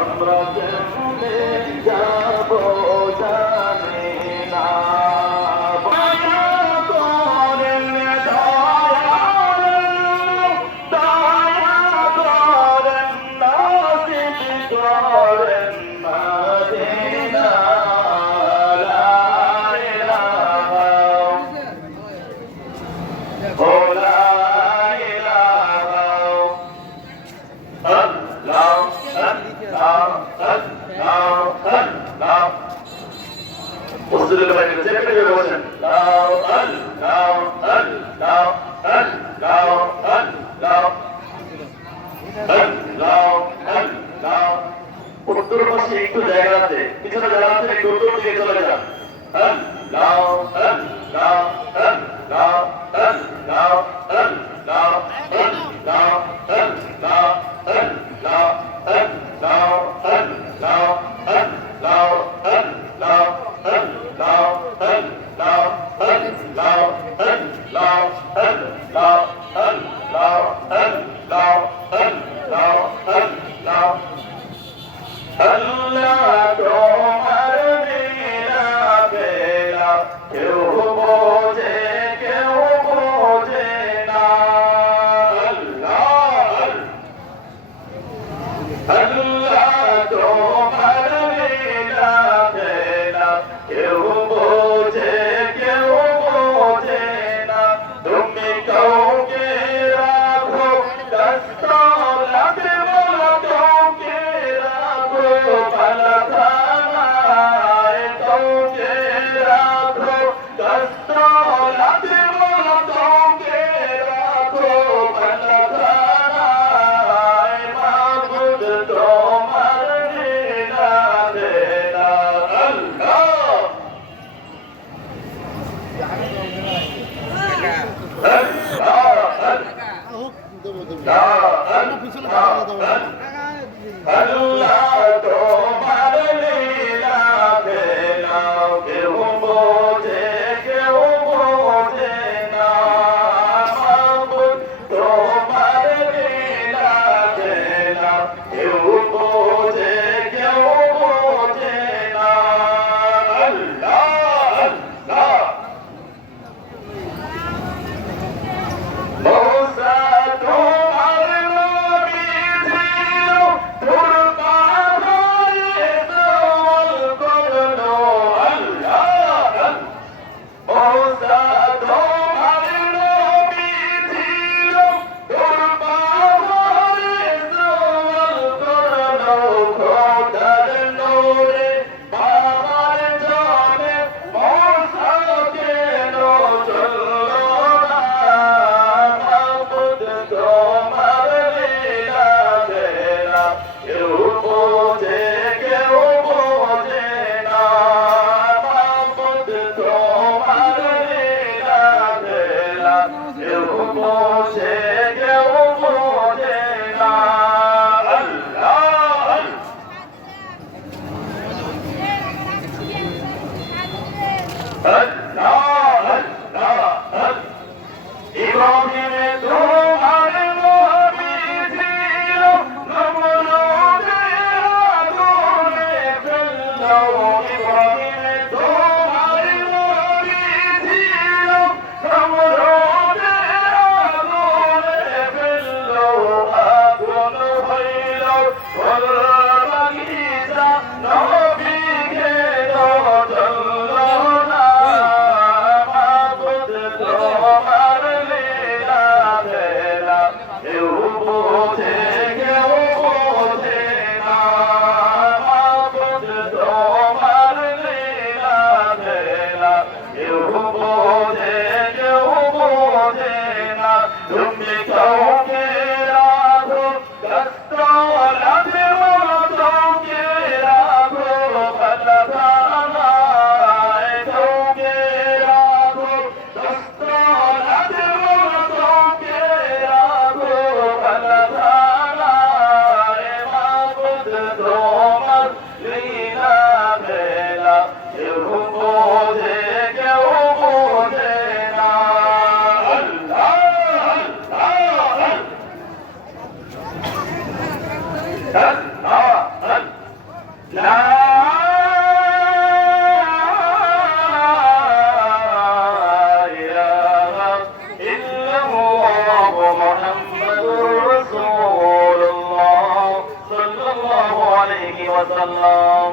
আমরা কেমনে যাব জানি না উত্তর পাশে একটু জায়গা আছে, পিছনে জায়গা আছে, একটু উত্তর দিকে চলে যান। কেউ বোঝে কেউ বোঝে না, আল্লাহ তোমার লীলা খেলা কেউ বোঝে কেউ বোঝে না। তুমি কাউকে রাখো কষ্ট লাগে বলো, কাউকে রাখো ভালো থানায়, কাউকে রাখো কষ্ট লাগে বলো, কাউকে রাখো ভালো থানায়। মাবুদ তোমার লীলা খেলা, আল্লাহ আল্লাহ তোমার লীলা খেলা কেউ বোঝে কেউ বোঝে না। মাবুদ তোমার লীলা খেলা কেউ বোঝে কেউ বোঝে না, আল্লাহ আল্লাহ। মৌসা তোমার নবী ছিল, কুরবান হয়ে জল করলো, আল্লাহ। মৌসা তোমার নবী ছিল, কুরবান হয়ে জল করলো, খোদার নূরে বাবার জানে মৌসা কেন চললো না। মাবুদ তোমার লীলা খেলা কেউ বোঝে কেউ বোঝে না। মাবুদ তোমার লীলা খেলা কেউ বোঝে কেউ বোঝে না, আল্লাহ আল্লাহ আল্লাহ। ইব্রাহিমে তোমার নবী ছিল, নমরুদের আগুনে ফেললো। ইব্রাহিমে তোমার নবী ছিল, নমরুদের আগুনে ফেললো। আগুন হইল ফল বাগিচা, নবী খেল চললো না। মাবুদ তোমার লীলা খেলা কেউ বোঝে কেউ বোঝে না। মাবুদ তোমার লীলা খেলা কেউ বোঝে কেউ বোঝে না। তুমি কাউকে রাখো কষ্ট লাগে বলো, কাউকে রাখো ভালো থানায়, কাউকে রাখো কষ্ট লাগে বলো, কাউকে রাখো ভালো থানায়। মাবুদ তোমার লীলা খেলা কেউ বোঝে لا إله إلا الله محمد رسول الله صلى الله عليه وسلم